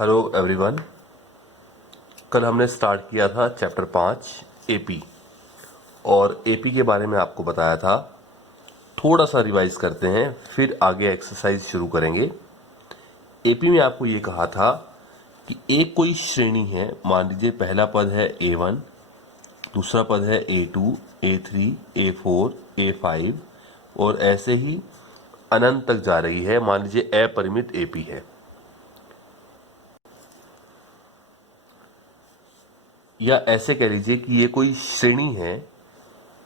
Hello everyone. कल हमने start किया था चैप्टर 5 एपी और एपी के बारे में आपको बताया था। थोड़ा सा रिवाइज करते हैं, फिर आगे एक्सरसाइज शुरू करेंगे। एपी में आपको ये कहा था कि एक कोई श्रेणी है, मान लीजिए पहला पद है A1, दूसरा पद है A2, A3, A4, A5 और ऐसे ही अनंत तक जा रही है। मान लीजिए अपरिमित एपी है। या ऐसे कह लीजिए कि ये कोई श्रेणी है।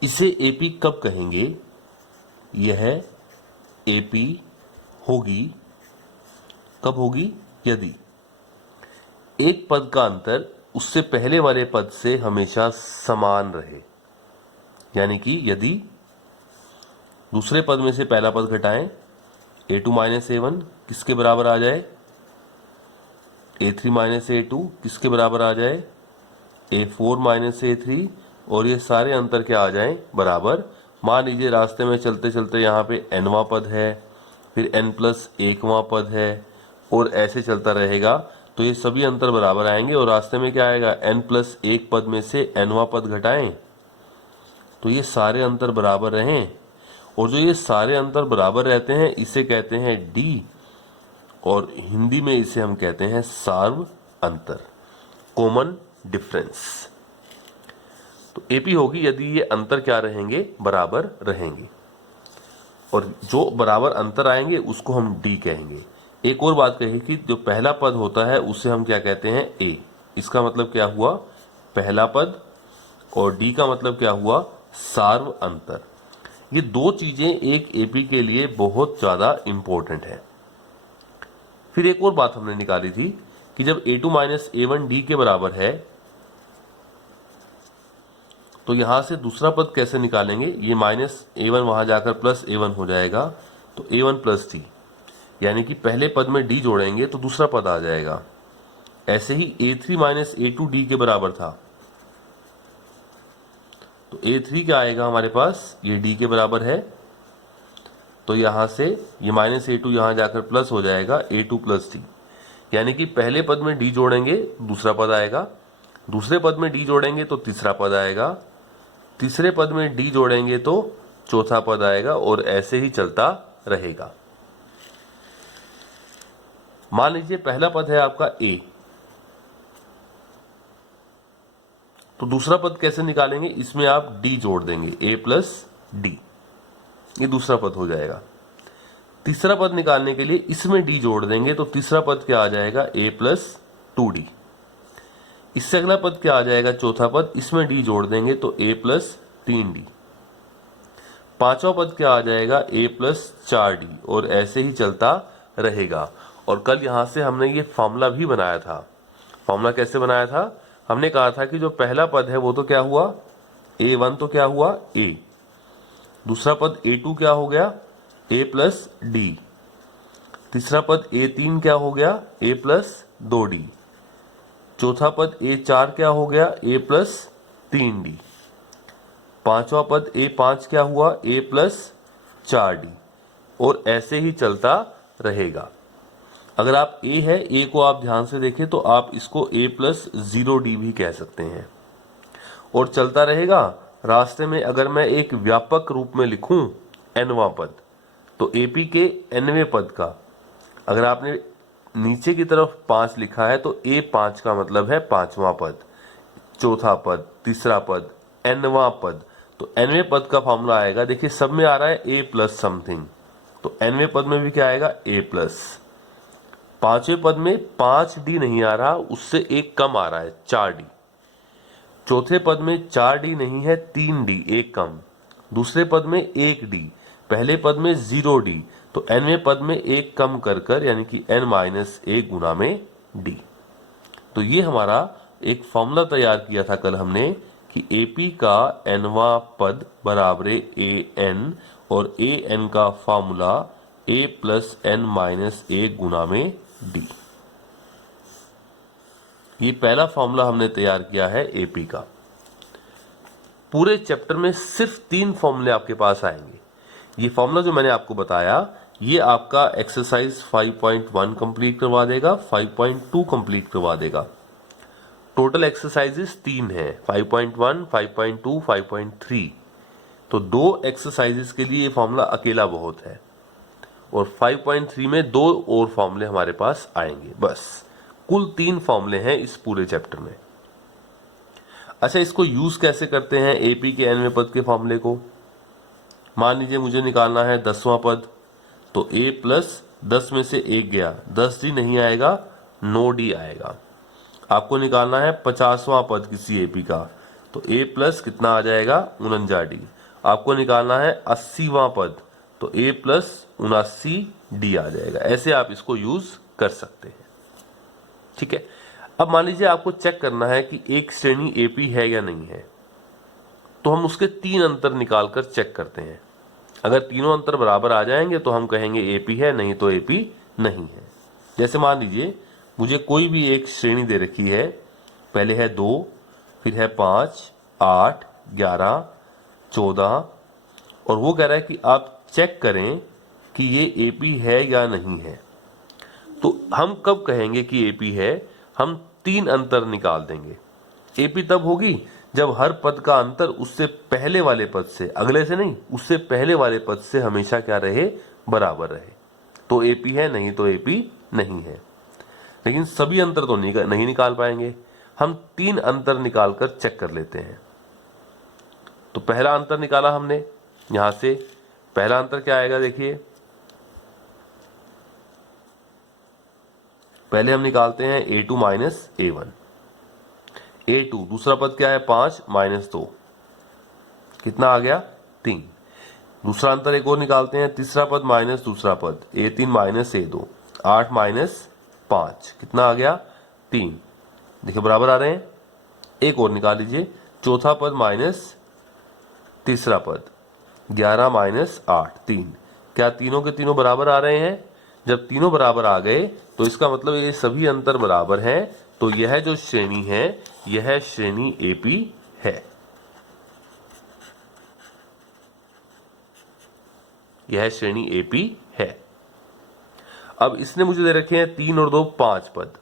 इसे एपी कब कहेंगे? यह एपी होगी, कब होगी? यदि एक पद का अंतर उससे पहले वाले पद से हमेशा समान रहे। यानी कि यदि दूसरे पद में से पहला पद घटाएं, A2 माइनस A1 किसके बराबर आ जाए? A3 माइनस A2 किसके बराबर आ जाए? A4 माइनस A3, और ये सारे अंतर क्या आ जाएं? बराबर। मान लीजिए रास्ते में चलते चलते यहाँ पे nवां पद है, फिर n+1वां पद है और ऐसे चलता रहेगा, तो ये सभी अंतर बराबर आएंगे और रास्ते में क्या आएगा? n+1 पद में से nवां पद घटाएं तो ये सारे अंतर बराबर रहें। और जो ये सारे अंतर बराबर रहते हैं इसे कहते हैं डी, और हिंदी में इसे हम कहते हैं सार्व अंतर, कॉमन डिफरेंस। तो एपी होगी यदि ये अंतर क्या रहेंगे? बराबर रहेंगे। और जो बराबर अंतर आएंगे उसको हम डी कहेंगे। एक और बात कही कि जो पहला पद होता है उसे हम क्या कहते हैं? ए। इसका मतलब क्या हुआ? पहला पद। और डी का मतलब क्या हुआ? सार्व अंतर। ये दो चीजें एक एपी के लिए बहुत ज्यादा इंपॉर्टेंट है। फिर एक और बात हमने निकाली थी कि जब A2 माइनस A1 डी के बराबर है तो यहां से दूसरा पद कैसे निकालेंगे? ये माइनस A1 वहां जाकर प्लस A1 हो जाएगा, तो A1 प्लस डी, यानी कि पहले पद में डी जोड़ेंगे तो दूसरा पद आ जाएगा। ऐसे ही A3 माइनस A2 डी के बराबर था, तो A3 क्या आएगा हमारे पास? ये डी के बराबर है, तो यहां से ये माइनस A2 यहां जाकर प्लस हो जाएगा, A2 प्लस डी, यानी कि पहले पद में डी जोड़ेंगे दूसरा पद आएगा, दूसरे पद में डी जोड़ेंगे तो तीसरा पद आएगा, तीसरे पद में डी जोड़ेंगे तो चौथा पद आएगा, और ऐसे ही चलता रहेगा। मान लीजिए पहला पद है आपका ए, तो दूसरा पद कैसे निकालेंगे? इसमें आप डी जोड़ देंगे, ए प्लस डी, ये दूसरा पद हो जाएगा। तीसरा पद निकालने के लिए इसमें डी जोड़ देंगे तो तीसरा पद क्या आ जाएगा? ए प्लस 2d। इससे अगला पद क्या आ जाएगा? चौथा पद, इसमें डी जोड़ देंगे तो a प्लस 3d। पांचवा पद क्या आ जाएगा? a प्लस 4d, और ऐसे ही चलता रहेगा। और कल यहां से हमने ये फॉर्मूला भी बनाया था। फॉर्मूला कैसे बनाया था? हमने कहा था कि जो पहला पद है वो तो क्या हुआ? A1 तो क्या हुआ? a। दूसरा पद A2 क्या हो गया? a plus D. तीसरा पद A3 क्या हो गया? a plus 2d। चौथा पद A4 क्या हो गया? a plus 3d। पांचवा पद A5 क्या हुआ? a प्लस 4d, और ऐसे ही चलता रहेगा। अगर आप a है, a को आप ध्यान से देखें तो आप इसको a प्लस 0d भी कह सकते हैं, और चलता रहेगा। रास्ते में अगर मैं एक व्यापक रूप में लिखूं nवां पद, तो एपी के nवें पद का अगर आपने नीचे की तरफ 5 लिखा है तो A5 का मतलब है पांचवा पद, चौथा पद, तीसरा पद, nवां पद। तो nवें पद का फॉर्मूला आएगा, देखिए सब में आ रहा है a प्लस समथिंग, तो nवें पद में भी क्या आएगा? a plus. पांचवें पद में 5d नहीं आ रहा, उससे एक कम आ रहा है 4d। चौथे पद में 4d नहीं है, 3d, एक कम। दूसरे पद में 1d, पहले पद में 0d, तो nवें पद में एक कम कर यानी कि n माइनस 1 गुना में d। तो ये हमारा एक फॉर्मूला तैयार किया था कल हमने कि AP का nवां पद बराबर an, और an का formula a plus n minus 1 गुना में d। ये पहला फॉर्मूला हमने तैयार किया है AP का। पूरे चैप्टर में सिर्फ 3 फॉर्मूले आपके पास आएंगे। ये फॉर्मूला जो मैंने आपको बताया, ये आपका एक्सरसाइज 5.1 कंप्लीट करवा देगा, 5.2 कंप्लीट करवा देगा। टोटल एक्सरसाइजेस 3 हैं, 5.1, 5.2, 5.3। तो 2 एक्सरसाइजेस के लिए ये फॉर्मूला अकेला बहुत है, और 5.3 में 2 और फॉर्मूले हमारे पास आएंगे। बस कुल 3 फॉर्मूले हैं इस पूरे चैप्टर में। अच्छा, इसको यूज कैसे करते हैं एपी के nवें पद के फॉर्मूले को? मान लीजिए मुझे निकालना है 10वां पद, तो a प्लस 10 में से 1 गया, 10d नहीं आएगा, 9d आएगा। आपको निकालना है 50वां पद किसी एपी का, तो a प्लस कितना आ जाएगा, 49d। आपको निकालना है 80वां पद, तो a प्लस 79d आ जाएगा। ऐसे आप इसको यूज कर सकते हैं। ठीक है, अब मान लीजिए आपको चेक करना है कि एक श्रेणी एपी है या नहीं है, तो हम उसके 3 अंतर निकालकर चेक करते हैं। अगर तीनों अंतर बराबर आ जाएंगे तो हम कहेंगे एपी है, नहीं तो एपी नहीं है। जैसे मान लीजिए मुझे कोई भी एक श्रेणी दे रखी है, पहले है 2, फिर है 5, 8, 11, 14, और वो कह रहा है कि आप चेक करें कि ये एपी है या नहीं है। तो हम कब कहेंगे कि एपी है? हम 3 अंतर निकाल देंगे। एपी तब होगी जब हर पद का अंतर उससे पहले वाले पद से, अगले से नहीं, उससे पहले वाले पद से हमेशा क्या रहे, बराबर रहे, तो एपी है, नहीं तो एपी नहीं है। लेकिन सभी अंतर तो नहीं निकाल पाएंगे, हम 3 अंतर निकालकर चेक कर लेते हैं। तो पहला अंतर निकाला हमने, यहां से पहला अंतर क्या आएगा, देखिए पहले हम निकालते हैं a2 माइनस a1। a2 दूसरा पद क्या है, 5 माइनस 2, कितना आ गया, 3। दूसरा अंतर एक और निकालते हैं, तीसरा पद माइनस दूसरा पद, a3 माइनस a2, 8 माइनस 5, कितना आ गया, 3। देखिए बराबर आ रहे हैं। एक और निकाल लीजिए, चौथा पद माइनस तीसरा पद, 11 माइनस 8, 3। क्या तीनों के तीनों बराबर आ रहे हैं? जब तीनों बराबर आ गए तो इसका मतलब ये सभी अंतर बराबर हैं, तो यह जो श्रेणी है यह श्रेणी एपी है। यह श्रेणी एपी है। अब इसने मुझे दे रखे हैं 3 और 2 5 पद।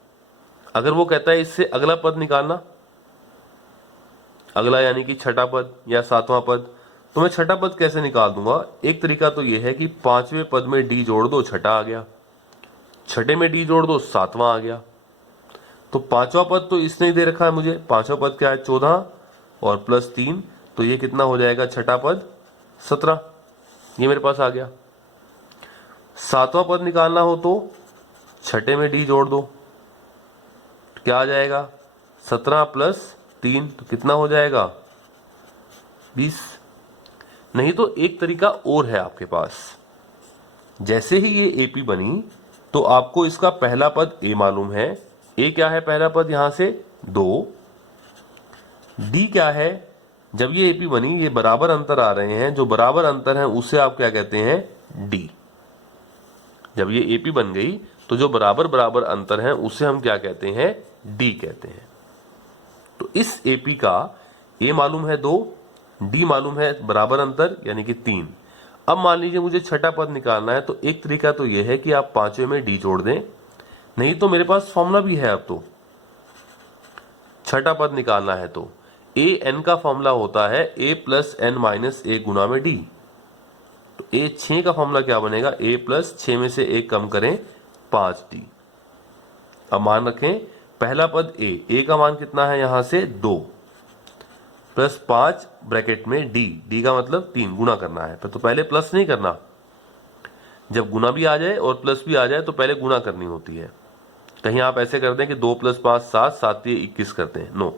अगर वो कहता है इससे अगला पद निकालना, अगला यानी कि छठा पद या 7वां पद, तो मैं छठा पद कैसे निकाल दूंगा? एक तरीका तो यह है कि 5वें पद में डी जोड़ दो, छठा आ गया, छठे में डी जोड़ दो, 7वां आ गया। तो 5वां पद तो इसने ही दे रखा है मुझे, 5वां पद क्या है, 14 और प्लस 3, तो ये कितना हो जाएगा, छठा पद 17, ये मेरे पास आ गया। 7वां पद निकालना हो तो छठे में डी जोड़ दो, तो क्या आ जाएगा, 17 प्लस 3, तो कितना हो जाएगा, 20। नहीं तो एक तरीका और है आपके पास, जैसे ही ये एपी बनी तो आपको इसका पहला पद ए मालूम है, ए क्या है पहला पद, यहां से 2, डी क्या है, जब ये एपी बनी ये बराबर अंतर आ रहे हैं, जो बराबर अंतर है उसे आप क्या कहते हैं, डी। जब ये एपी बन गई तो जो बराबर बराबर अंतर है उसे हम क्या कहते हैं, डी कहते हैं। तो इस एपी का ए मालूम है 2, डी मालूम है बराबर अंतर यानी कि 3। अब मान लीजिए मुझे छठा पद निकालना है, तो एक तरीका तो यह है कि आप 5वें में डी जोड़ दें, नहीं तो मेरे पास फॉर्मूला भी है। अब तो छठा पद निकालना है तो ए एन का फॉर्मूला होता है ए प्लस एन माइनस ए गुना में डी। तो ए 6 का फॉर्मूला क्या बनेगा, ए प्लस 6 में से 1 कम करें 5d। अब मान रखें पहला पद ए का मान कितना है, यहां से 2 प्लस 5 ब्रैकेट में डी का मतलब 3, गुना करना है। तो पहले प्लस नहीं करना, जब गुना भी आ जाए और प्लस भी आ जाए तो पहले गुना करनी होती है। कहीं आप ऐसे कर दें कि 2 प्लस 5 7, 7 ये 21 करते हैं, नो,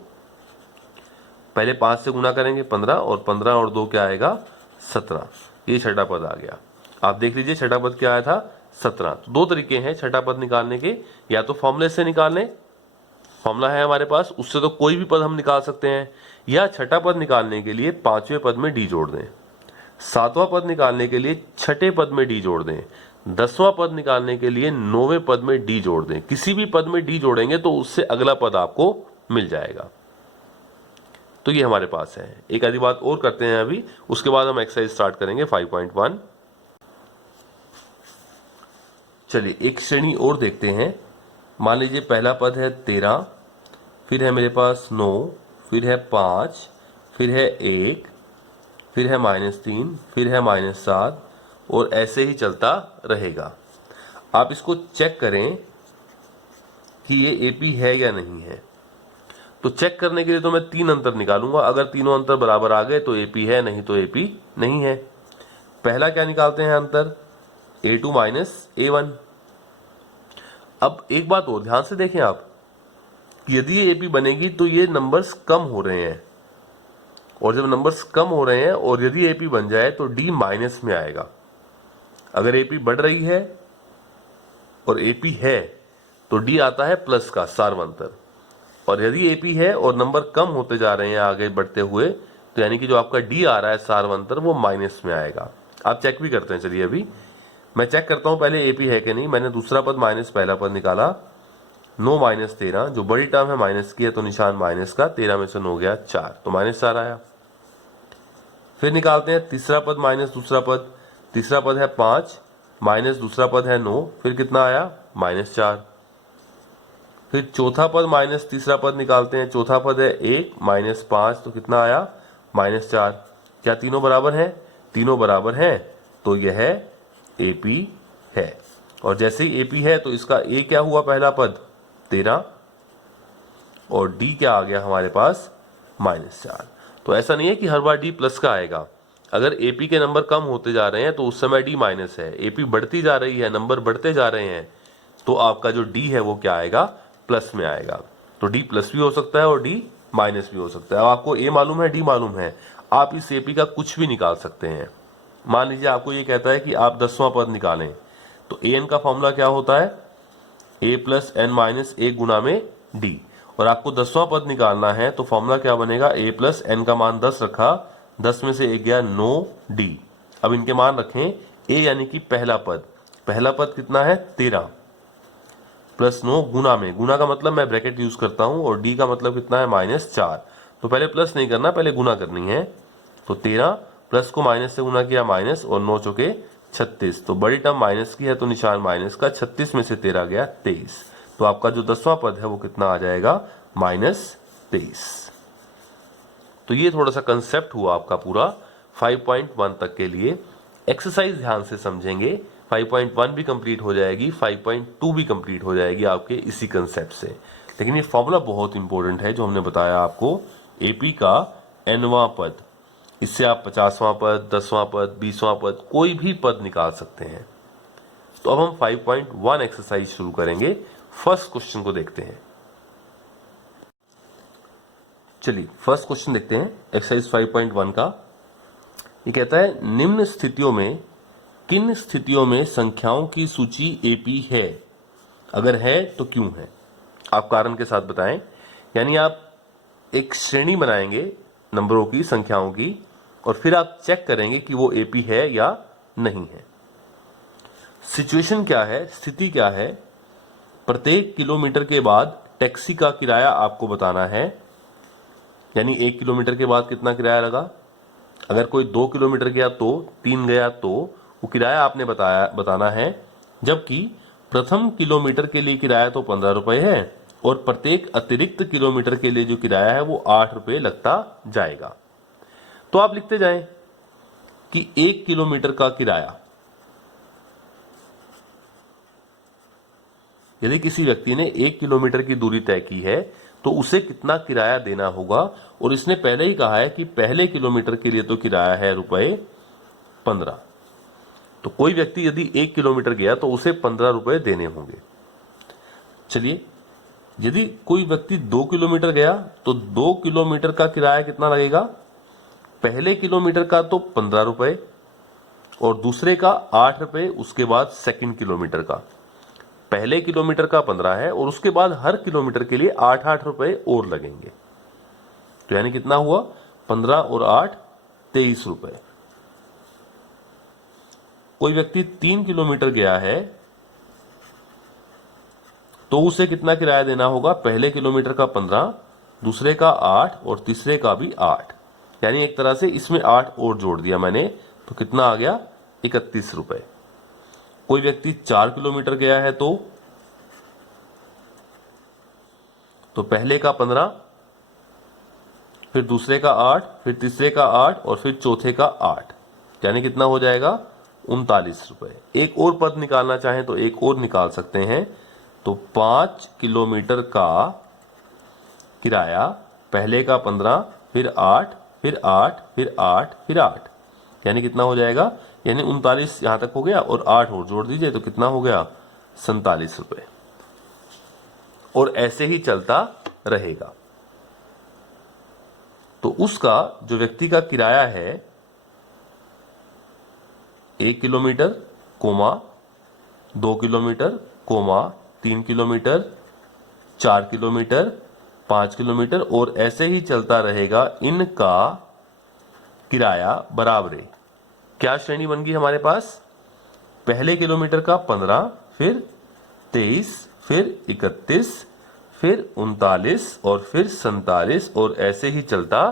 पहले 5 से गुना करेंगे 15, और 15 और 2 क्या आएगा, 17। ये छठा पद आ गया। आप देख लीजिए छठा पद क्या आया था, 17। तो 2 तरीके हैं छठा पद निकालने के, या तो फॉर्मूले से निकाल लें, फॉर्मूला है हमारे पास, उससे तो कोई भी पद हम निकाल सकते हैं, या छठा पद निकालने के लिए 5वें पद में डी जोड़ दें, 7वां पद निकालने के लिए छठे पद में डी जोड़ दें, 10वां पद निकालने के लिए 9वें पद में डी जोड़ दें। किसी भी पद में डी जोड़ेंगे तो उससे अगला पद आपको मिल जाएगा। तो ये हमारे पास है। एक आधी बात और करते हैं अभी, उसके बाद हम एक्सरसाइज स्टार्ट करेंगे 5.1। चलिए एक श्रेणी और देखते हैं। मान लीजिए पहला पद है 13, फिर है मेरे पास 9, फिर है 5, फिर है 1, फिर है -3, फिर है -7 और ऐसे ही चलता रहेगा। आप इसको चेक करें कि ये एपी है या नहीं है। तो चेक करने के लिए तो मैं 3 अंतर निकालूंगा। अगर तीनों अंतर बराबर आ गए तो एपी है, नहीं तो एपी नहीं है। पहला क्या निकालते हैं अंतर, A2 - A1। अब एक बात और ध्यान से देखें आप, यदि ये एपी बनेगी तो ये नंबर्स कम हो रहे हैं, और जब नंबर्स कम हो रहे हैं और यदि एपी बन जाए तो डी माइनस में आएगा। अगर एपी बढ़ रही है और एपी है तो डी आता है प्लस का सार्वंतर, और यदि एपी है और नंबर कम होते जा रहे हैं आगे बढ़ते हुए तो यानी कि जो आपका डी आ रहा है सार्वंतर वो माइनस में आएगा। आप चेक भी करते हैं। चलिए अभी मैं चेक करता हूं पहले एपी है कि नहीं। मैंने दूसरा पद माइनस पहला पद निकाला, 9 - 13, जो बड़ी टर्म है माइनस की है तो निशान माइनस का, 13 में से 9 गया 4 तो -4 आया। फिर निकालते हैं तीसरा पद माइनस दूसरा पद। तीसरा पद है 5 माइनस दूसरा पद है 9, फिर कितना आया -4। फिर चौथा पद माइनस तीसरा पद निकालते हैं। चौथा पद है 1 - 5 तो कितना आया -4। क्या तीनों बराबर हैं? तीनों बराबर हैं, तो यह एपी है। और जैसे ही एपी है तो इसका ए क्या हुआ, पहला पद 13, और डी क्या आ गया हमारे पास -4। तो ऐसा नहीं है कि हर बार डी प्लस का आएगा। अगर एपी के नंबर कम होते जा रहे हैं तो उस समय डी माइनस है। एपी बढ़ती जा रही है, नंबर बढ़ते जा रहे हैं, तो आपका जो डी है वो क्या आएगा, प्लस में आएगा। तो डी प्लस भी हो सकता है और डी माइनस भी हो सकता है। अब आपको ए मालूम है, डी मालूम है, आप इस एपी का कुछ भी निकाल सकते हैं। मान लीजिए आपको ये कहता है कि आप 10वां पद निकालें, तो ए एन का फॉर्मूला क्या होता है, a + n - 1 गुना में डी। और आपको 10वां पद निकालना है तो फॉर्मूला क्या बनेगा, a + n का मान 10 रखा, 10 में से 1 गया 9d। अब इनके मान रखें, a यानी कि पहला पद कितना है 13 + 9 गुना में, गुना का मतलब मैं ब्रैकेट यूज करता हूं, और d का मतलब कितना है -4। तो पहले प्लस नहीं करना, पहले गुना करनी है। तो 13 प्लस को माइनस से गुना किया माइनस, और 9 चौके 36, तो बड़ी टर्म माइनस की है तो निशान माइनस का, 36 में से 13 गया 23। तो आपका जो 10वां पद है वो कितना आ जाएगा, -23। तो ये थोड़ा सा कंसेप्ट हुआ आपका पूरा 5.1 तक के लिए। एक्सरसाइज ध्यान से समझेंगे, 5.1 भी कंप्लीट हो जाएगी, 5.2 भी कंप्लीट हो जाएगी आपके इसी कंसेप्ट से। लेकिन ये फॉर्मूला बहुत इंपॉर्टेंट है जो हमने बताया आपको, एपी का nवां पद, इससे आप 50वां पद, 10वां पद, 20वां पद, कोई भी पद निकाल सकते हैं। तो अब हम 5.1 एक्सरसाइज शुरू करेंगे। फर्स्ट क्वेश्चन को देखते हैं। चलिए फर्स्ट क्वेश्चन देखते हैं एक्सरसाइज 5.1 का। ये कहता है निम्न स्थितियों में किन स्थितियों में संख्याओं की सूची एपी है, अगर है तो क्यों है, आप कारण के साथ बताएं। यानी आप एक श्रेणी बनाएंगे नंबरों की, संख्याओं की, और फिर आप चेक करेंगे कि वो एपी है या नहीं है। सिचुएशन क्या है, स्थिति क्या है, प्रत्येक किलोमीटर के बाद टैक्सी का किराया आपको बताना है। यानी 1 किलोमीटर के बाद कितना किराया लगा, अगर कोई 2 किलोमीटर गया तो, 3 गया तो वो किराया आपने बताना है। जबकि प्रथम किलोमीटर के लिए किराया तो 15 रुपए है, और प्रत्येक अतिरिक्त किलोमीटर के लिए जो किराया है वो 8 रुपए लगता जाएगा। तो आप लिखते जाएं कि 1 किलोमीटर का किराया, यदि किसी व्यक्ति ने 1 किलोमीटर की दूरी तय की है तो उसे कितना किराया देना होगा। और इसने पहले ही कहा है कि पहले किलोमीटर के लिए तो किराया है रुपए 15। तो कोई व्यक्ति यदि 1 किलोमीटर गया तो उसे 15 रुपए देने होंगे। चलिए, यदि कोई व्यक्ति 2 किलोमीटर गया तो 2 किलोमीटर का किराया कितना लगेगा, पहले किलोमीटर का तो 15 रुपए और दूसरे का 8 रुपए, उसके बाद सेकंड किलोमीटर का। पहले किलोमीटर का 15 है और उसके बाद हर किलोमीटर के लिए 8-8 रुपए और लगेंगे। तो यानी कितना हुआ, 15 और 8 23 रुपए। कोई व्यक्ति 3 किलोमीटर गया है तो उसे कितना किराया देना होगा, पहले किलोमीटर का 15, दूसरे का 8 और तीसरे का भी 8। यानी एक तरह से इसमें 8 और जोड़ दिया मैंने, तो कितना आ गया 31 रुपए। कोई व्यक्ति 4 किलोमीटर गया है तो पहले का 15, फिर दूसरे का 8, फिर तीसरे का 8 और फिर चौथे का 8, यानी कितना हो जाएगा 39 रुपए। एक और पद निकालना चाहें तो एक और निकाल सकते हैं। तो 5 किलोमीटर का किराया, पहले का 15, फिर 8, फिर 8, फिर 8, फिर 8, यानी कितना हो जाएगा, यानी 39 यहां तक हो गया और 8 और जोड़ दीजिए तो कितना हो गया 47 रुपए। और ऐसे ही चलता रहेगा। तो उसका जो व्यक्ति का किराया है 1 kilometre, 2 kilometre, 3 kilometre, 4 kilometre, 5 kilometre और ऐसे ही चलता रहेगा। इनका किराया बराबर है। क्या श्रेणी बन गई हमारे पास? पहले किलोमीटर का 15, फिर 23, फिर 31, फिर 39 और फिर 47 और ऐसे ही चलता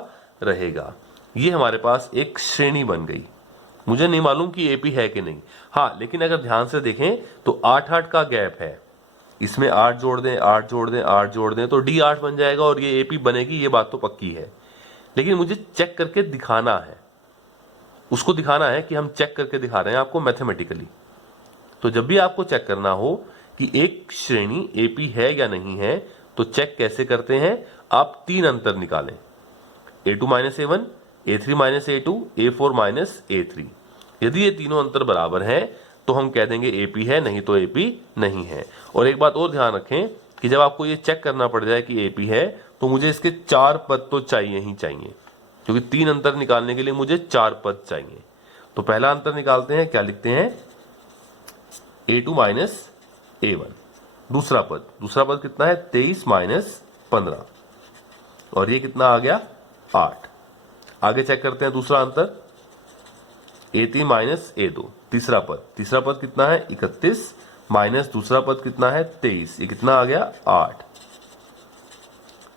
रहेगा। ये हमारे पास एक श्रेणी बन गई। मुझे नहीं मालूम कि एपी है कि नहीं। हाँ, लेकिन अगर ध्यान से देखें तो 8-8 का गैप है। इसमें 8 जोड़ दें, 8 जोड़ दें, 8 जोड़ दें तो डी 8 बन जाएगा और ये एपी बनेगी, ये बात तो पक्की है। लेकिन मुझे चेक करके दिखाना है, उसको दिखाना है कि हम चेक करके दिखा रहे हैं आपको मैथमेटिकली। तो जब भी आपको चेक करना हो कि एक श्रेणी एपी है या नहीं है तो चेक कैसे करते हैं? आप 3 अंतर निकालें, a2 - a1, a3 - a2, a4 - a3। यदि ये तीनों अंतर बराबर हैं तो हम कह देंगे एपी है, नहीं तो एपी नहीं है। और एक बात और ध्यान रखें कि जब आपको ये चेक करना पड़ जाए कि एपी है तो मुझे इसके 4 पद तो चाहिए ही चाहिए, क्योंकि 3 अंतर निकालने के लिए मुझे 4 पद चाहिए। तो पहला अंतर निकालते हैं, क्या लिखते हैं? a2 - a1। दूसरा पद कितना है? 23 - 15 और ये कितना आ गया 8। आगे चेक करते हैं दूसरा अंतर, a3 - a2। तीसरा पद कितना है? 31 माइनस दूसरा पद कितना है? 23, ये कितना आ गया 8।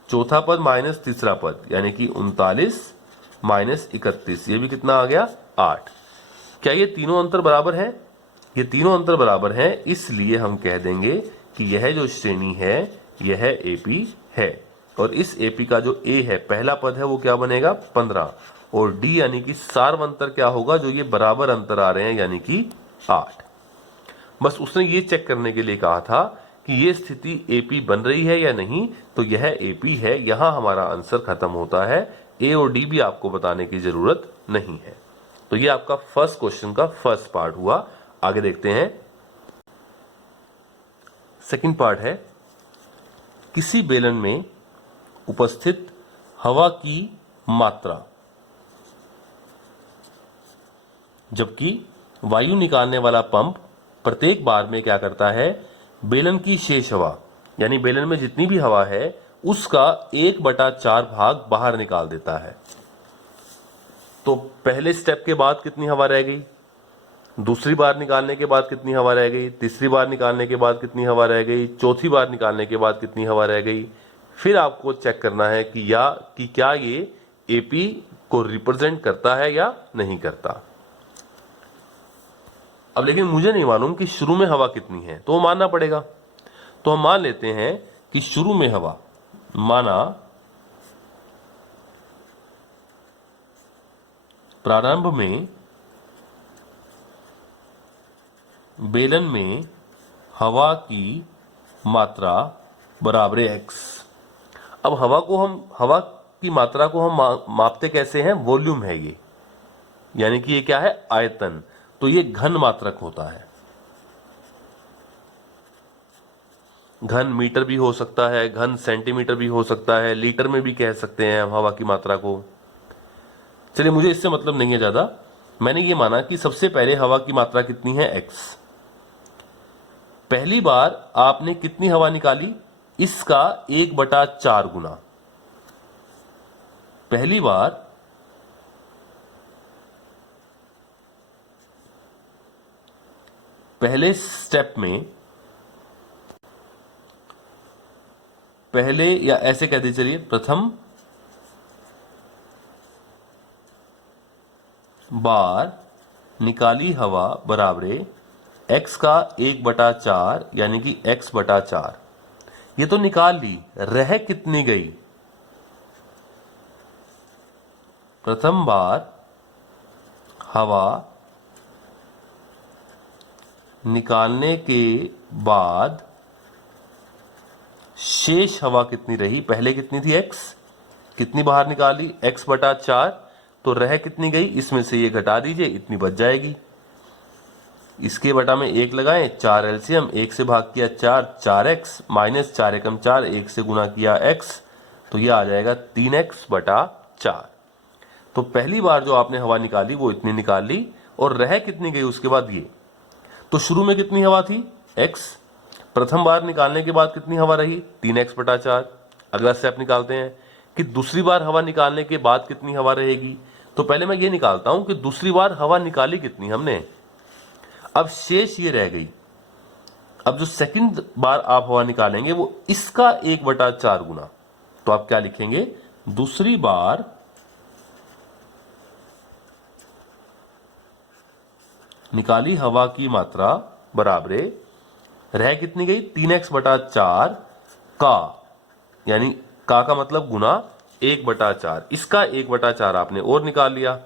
चौथा पद माइनस तीसरा पद यानी कि 39 - 31, ये भी कितना आ गया 8। क्या ये तीनों अंतर बराबर हैं? ये तीनों अंतर बराबर हैं, इसलिए हम कह देंगे कि यह जो श्रेणी है यह एपी है। और इस एपी का जो ए है, पहला पद है, वो क्या बनेगा 15 और डी यानी कि सार्व अंतर क्या होगा? जो ये बराबर अंतर आ रहे हैं यानी कि 8। बस उसने ये चेक करने के लिए कहा था कि ये स्थिति एपी बन रही है या नहीं, तो यह एपी है। यहां हमारा आंसर खत्म होता है। ए और डी भी आपको बताने की जरूरत नहीं है। तो ये आपका फर्स्ट क्वेश्चन का फर्स्ट पार्ट हुआ। आगे देखते हैं, सेकंड पार्ट है, किसी बेलन में उपस्थित हवा की मात्रा जबकि वायु निकालने वाला पंप प्रत्येक बार में क्या करता है? बेलन की शेष हवा यानी बेलन में जितनी भी हवा है उसका 1/4 भाग बाहर निकाल देता है। तो पहले स्टेप के बाद कितनी हवा रह गई? दूसरी बार निकालने के बाद कितनी हवा रह गई? तीसरी बार निकालने के बाद कितनी हवा रह गई? चौथी बार निकालने के बाद कितनी हवा रह गई? फिर आपको चेक करना है कि क्या ये एपी को रिप्रेजेंट करता है या नहीं करता। अब लेकिन मुझे नहीं मालूम कि शुरू में हवा कितनी है, तो वो मानना पड़ेगा। तो हम मान लेते हैं कि शुरू में हवा, माना प्रारंभ में बेलन में हवा की मात्रा बराबर x। अब हवा की मात्रा को हम मापते कैसे हैं? वॉल्यूम है ये, यानी कि ये क्या है? आयतन। तो ये घन मात्रक होता है। घन मीटर भी हो सकता है, घन सेंटीमीटर भी हो सकता है, लीटर में भी कह सकते हैं हम हवा की मात्रा को। चलिए, मुझे इससे मतलब नहीं है ज्यादा। मैंने ये माना कि सबसे पहले हवा की मात्रा कितनी है? x। पहली बार आपने कितनी हवा निकाली? इसका 1/4 गुना। पहली बार पहले स्टेप में, पहले या ऐसे कह दीजिए, चलिए, प्रथम बार निकाली हवा बराबर x का 1/4 यानी कि x/4 ये तो निकाल ली, रह कितनी गई? प्रथम बार हवा निकालने के बाद शेष हवा कितनी रही? पहले कितनी थी? x, कितनी बाहर निकाली? x/4, तो रह कितनी गई? इसमें से ये घटा दीजिए, इतनी बच जाएगी। इसके बटा में 1 लगाएं, 4 एलसीएम, 1 से भाग किया 4, 4x माइनस 4 एकम 4, 1 से गुना किया x, तो ये आ जाएगा 3x/4। तो पहली बार जो आपने हवा निकाली वो इतनी निकाल ली, और रह कितनी गई उसके बाद ये। तो शुरू में कितनी हवा थी? x। प्रथम बार निकालने के बाद कितनी हवा रही? 3x/4। अगला स्टेप निकालते हैं कि दूसरी बार हवा निकालने के बाद कितनी हवा रहेगी। तो पहले मैं ये निकालता हूं कि दूसरी बार हवा निकाली कितनी हमने। अब शेष ये रह गई। अब जो सेकंड बार आप हवा निकालेंगे वो इसका 1/4 गुना। तो आप क्या लिखेंगे? दूसरी बार निकाली हवा की मात्रा बराबरे रह कितनी गई? 3x/4 का, यानी का मतलब गुना 1/4, इसका 1/4 आपने और निकाल लिया,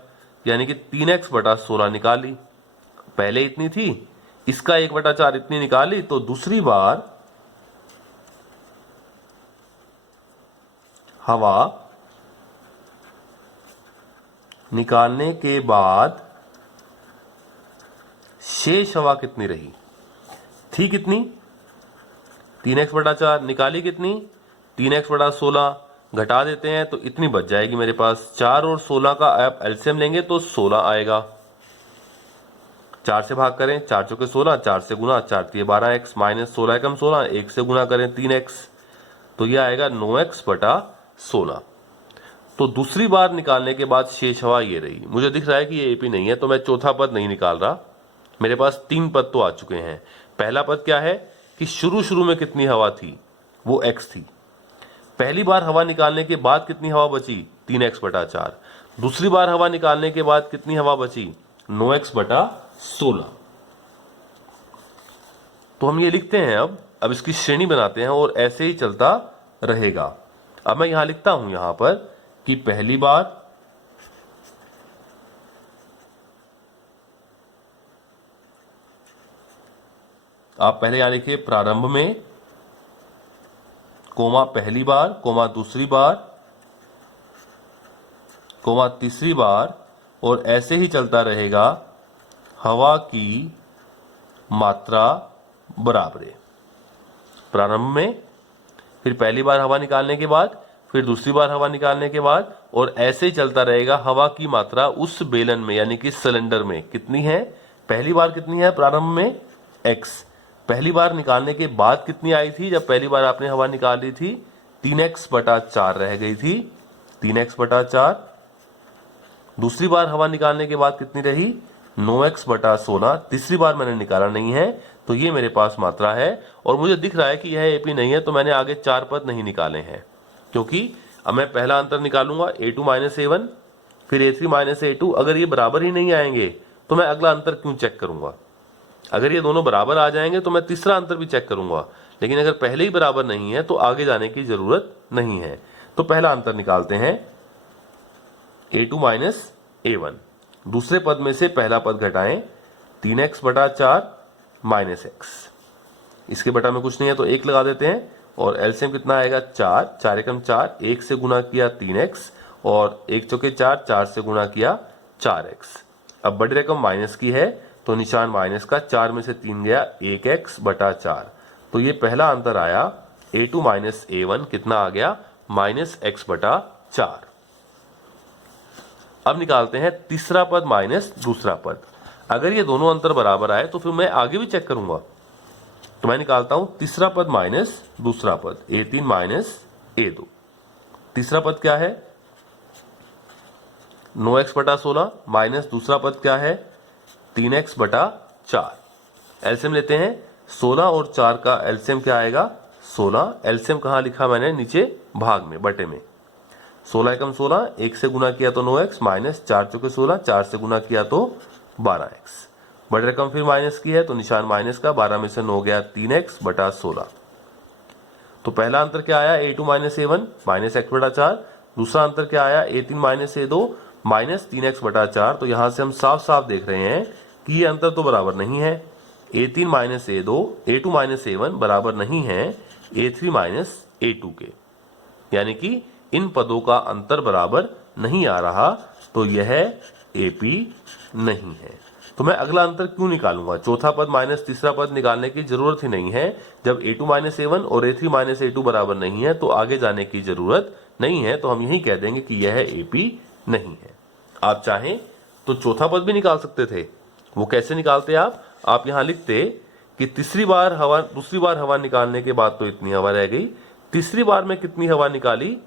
यानी कि 3x/16 निकाल ली। पहले इतनी थी, इसका 1/4 इतनी निकाली। तो दूसरी बार हवा निकालने के बाद शेष हवा कितनी रही? थी कितनी? 3x/4, निकाली कितनी? 3x/16, घटा देते हैं तो इतनी बच जाएगी मेरे पास। 4 और 16 का आप एलसीएम लेंगे तो 16 आएगा। 4 से भाग करें, 4 चौके 16, 4 से गुना, 4 3 12x माइनस 16 एकम 16, 1 से गुना करें 3x, तो यह आएगा 9x/16। तो दूसरी बार निकालने के बाद शेष हवा ये रही। मुझे दिख रहा है कि ये एपी नहीं है, तो मैं चौथा पद नहीं निकाल रहा। मेरे पास 3 पद तो आ चुके हैं। पहला पद क्या है कि शुरू में कितनी हवा थी? वो x थी। पहली बार हवा निकालने के बाद कितनी हवा बची? 3x/4। दूसरी बार हवा निकालने के बाद कितनी हवा बची? 9x/16। तो हम ये लिखते हैं। अब इसकी श्रेणी बनाते हैं और ऐसे ही चलता रहेगा। अब मैं यहां लिखता हूं यहां पर कि पहली बार आप पहले यहां लिखिए प्रारंभ में, कोमा पहली बार, कोमा दूसरी बार, कोमा तीसरी बार, और ऐसे ही चलता रहेगा। हवा की मात्रा बराबरे प्रारंभ में, फिर पहली बार हवा निकालने के बाद, फिर दूसरी बार हवा निकालने के बाद, और ऐसे ही चलता रहेगा। हवा की मात्रा उस बेलन में यानी कि सिलेंडर में कितनी है? पहली बार कितनी है प्रारंभ में? x। पहली बार निकालने के बाद कितनी आई थी? जब पहली बार आपने हवा निकाली थी 3x/4 रह गई थी, 3x/4। दूसरी बार हवा निकालने के बाद कितनी रही? 9x/16। तीसरी बार मैंने निकाला नहीं है, तो ये मेरे पास मात्रा है। और मुझे दिख रहा है कि यह एपी नहीं है, तो मैंने आगे 4 पद नहीं निकाले हैं, क्योंकि अब मैं पहला अंतर निकालूंगा A2 - A1, फिर A3 - A2। अगर ये बराबर ही नहीं आएंगे तो मैं अगला अंतर क्यों चेक करूंगा? अगर ये दोनों बराबर आ जाएंगे तो मैं तीसरा अंतर भी चेक करूंगा, लेकिन अगर पहले ही बराबर नहीं है तो आगे जाने की जरूरत नहीं है। तो पहला अंतर निकालते हैं A2 - A1। दूसरे पद में से पहला पद घटाएं, 3x/4 माइनस x। इसके बटा में कुछ नहीं है तो 1 लगा देते हैं, और एलसीएम कितना आएगा? 4, 4 एकम 4, 1 से गुना किया 3x, और 1 चौके 4, 4 से गुना किया 4x। अब बड़ी रकम माइनस की है तो निशान माइनस का, 4 में से 3 गया, 1x/4। तो ये पहला अंतर आया। A2 - A1 कितना आ गया? -x/4। अब निकालते हैं तीसरा पद माइनस दूसरा पद। अगर ये दोनों अंतर बराबर आए तो फिर मैं आगे भी चेक करूंगा। तो मैं निकालता हूं तीसरा पद माइनस दूसरा पद, A3 - A2। तीसरा पद क्या है? 9x/16 माइनस दूसरा पद क्या है? 3x/4। एलसीएम लेते हैं। 16 और 4 का एलसीएम क्या आएगा? 16। एलसीएम कहां लिखा मैंने? नीचे भाग में, बटे में। 16 एकम 16, 1 से गुना किया तो 9x, माइनस 4 चौके 16, 4 से गुना किया तो 12x। बड़ी रकम फिर माइनस की है तो निशान माइनस का, 12 में से 9 गया 3x बटा 16। तो पहला अंतर क्या आया, a2 minus a1 minus x बटा 4। दूसरा अंतर क्या आया, a3 minus a2 minus 3x बटा 4। तो यहां से हम साफ साफ देख रहे हैं कि ये अंतर तो बराबर नहीं है। a3 minus a2 a2 minus a1 बराबर नहीं है a3 माइनस a2 के, यानी कि इन पदों का अंतर बराबर नहीं आ रहा, तो यह AP नहीं है। तो मैं अगला अंतर क्यों निकालूंगा, चौथा पद माइनस तीसरा पद निकालने की जरूरत ही नहीं है। जब a2 माइनस a1 और a3 माइनस a2 बराबर नहीं है तो आगे जाने की जरूरत नहीं है, तो हम यही कह देंगे कि यह AP नहीं है। आप चाहें तो चौथा पद भी निकाल सकते थे। वो कैसे निकालते आप यहां लिखते कि दूसरी बार हवा निकालने के बाद तो इतनी हवा रह गई, तीसरी बार में कितनी हवा निकाली,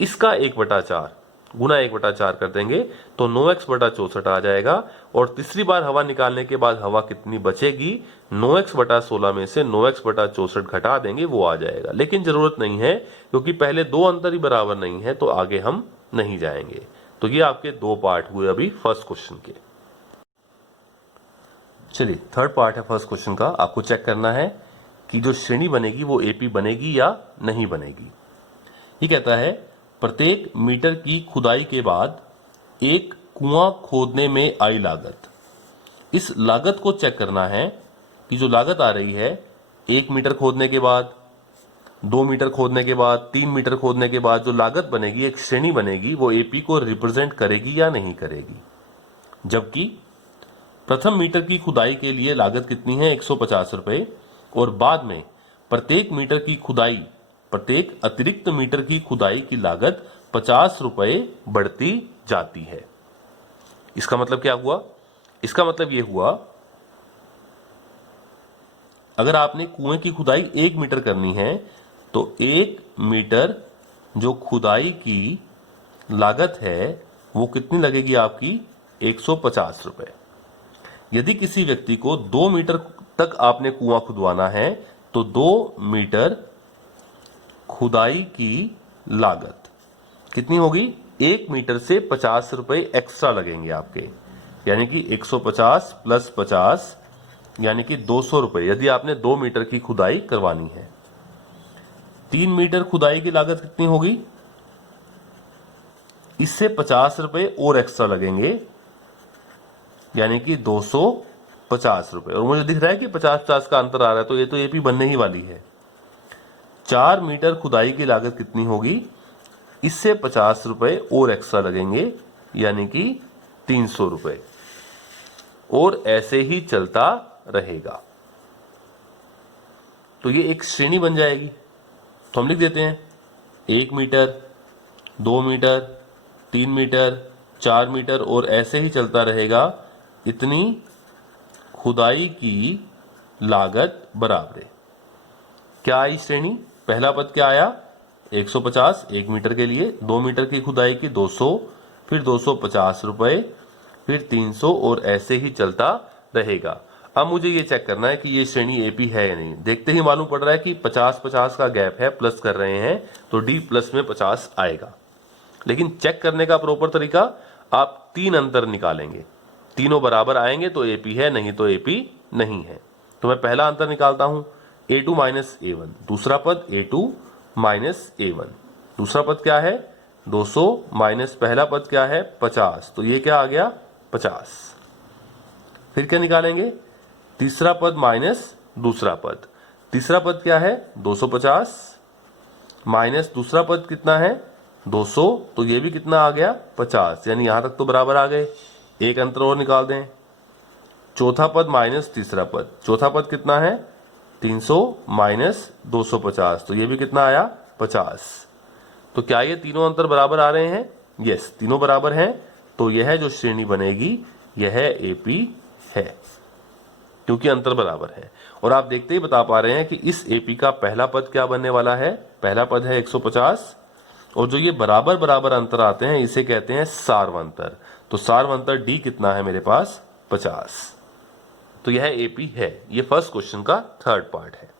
इसका 1/4 गुना 1/4 कर देंगे तो 9x बटा 64 आ जाएगा। और तीसरी बार हवा निकालने के बाद हवा कितनी बचेगी, 9x बटा 16 में से 9x बटा 64 घटा देंगे, वो आ जाएगा। लेकिन जरूरत नहीं है क्योंकि पहले दो अंतर ही बराबर नहीं है, तो आगे हम नहीं जाएंगे। तो ये आपके दो पार्ट हुए अभी फर्स्ट क्वेश्चन के। चलिए थर्ड पार्ट है फर्स्ट क्वेश्चन का। आपको चेक करना है कि जो श्रेणी बनेगी वो AP बनेगी या नहीं बनेगी। ये कहता है प्रत्येक मीटर की खुदाई के बाद एक कुआं खोदने में आई लागत। इस लागत को चेक करना है कि जो लागत आ रही है 1 मीटर खोदने के बाद, 2 मीटर खोदने के बाद, 3 मीटर खोदने के बाद जो लागत बनेगी, एक श्रेणी बनेगी, वो AP को रिप्रेजेंट करेगी या नहीं करेगी। जबकि प्रथम मीटर की खुदाई के लिए लागत कितनी है, 150 रुपए, और बाद में प्रत्येक अतिरिक्त मीटर की खुदाई की लागत 50 रुपए बढ़ती जाती है। इसका मतलब क्या हुआ, इसका मतलब यह हुआ अगर आपने कुएं की खुदाई 1 मीटर करनी है तो 1 मीटर जो खुदाई की लागत है वो कितनी लगेगी आपकी, 150 रुपए। यदि किसी व्यक्ति को 2 मीटर तक आपने कुआं खुदवाना है तो 2 मीटर खुदाई की लागत कितनी होगी, 1 मीटर से 50 रुपए एक्स्ट्रा लगेंगे आपके, यानी कि 150 प्लस 50 यानी कि 200 रुपए यदि आपने 2 मीटर की खुदाई करवानी है। 3 मीटर खुदाई की लागत कितनी होगी, इससे 50 रुपए और एक्स्ट्रा लगेंगे, यानी कि 250 रुपए। और मुझे दिख रहा है कि 50-50 का अंतर आ रहा है, तो ये तो AP बनने ही वाली है। 4 मीटर खुदाई की लागत कितनी होगी, इससे 50 रुपए और एक्स्ट्रा लगेंगे, यानी कि 300 रुपए, और ऐसे ही चलता रहेगा। तो ये एक श्रेणी बन जाएगी। तो हम लिख देते हैं 1 मीटर, 2 मीटर, 3 मीटर, 4 मीटर, और ऐसे ही चलता रहेगा। इतनी खुदाई की लागत बराबर है। क्या आई श्रेणी, पहला पद क्या आया, 150 1 मीटर के लिए, 2 मीटर की खुदाई की 200, फिर 250 रुपए, फिर 300, और ऐसे ही चलता रहेगा। अब मुझे ये चेक करना है कि ये श्रेणी AP है या नहीं। देखते ही मालूम पड़ रहा है कि 50-50 का गैप है, प्लस कर रहे हैं तो D प्लस में 50 आएगा। लेकिन चेक करने का प्रॉपर तरीका, आप 3 अंतर निकालेंगे, तीनों बराबर आएंगे तो AP है, नहीं तो AP नहीं है। तो मैं पहला अंतर निकालता हूं, A2 माइनस A1, दूसरा पद A2 माइनस A1, दूसरा पद क्या है 200 माइनस पहला पद क्या है 50, तो ये क्या आ गया 50। फिर क्या निकालेंगे, तीसरा पद माइनस दूसरा पद, तीसरा पद क्या है 250 माइनस दूसरा पद कितना है 200, तो ये भी कितना आ गया 50, यानी यहां तक तो बराबर आ गए। एक अंतर और निकाल दें, चौथा पद माइनस तीसरा पद, चौथा पद कितना है 300 माइनस 250, तो ये भी कितना आया 50। तो क्या ये तीनों अंतर बराबर आ रहे हैं, यस तीनों बराबर हैं। तो यह जो श्रेणी बनेगी यह AP है, क्योंकि अंतर बराबर है। और आप देखते ही बता पा रहे हैं कि इस AP का पहला पद क्या बनने वाला है, पहला पद है 150, और जो ये बराबर बराबर अंतर आते हैं इसे कहते हैं सार्वंतर। तो सार्वंतर D कितना है मेरे पास 50। तो यह AP है। ये फर्स्ट क्वेश्चन का थर्ड पार्ट है।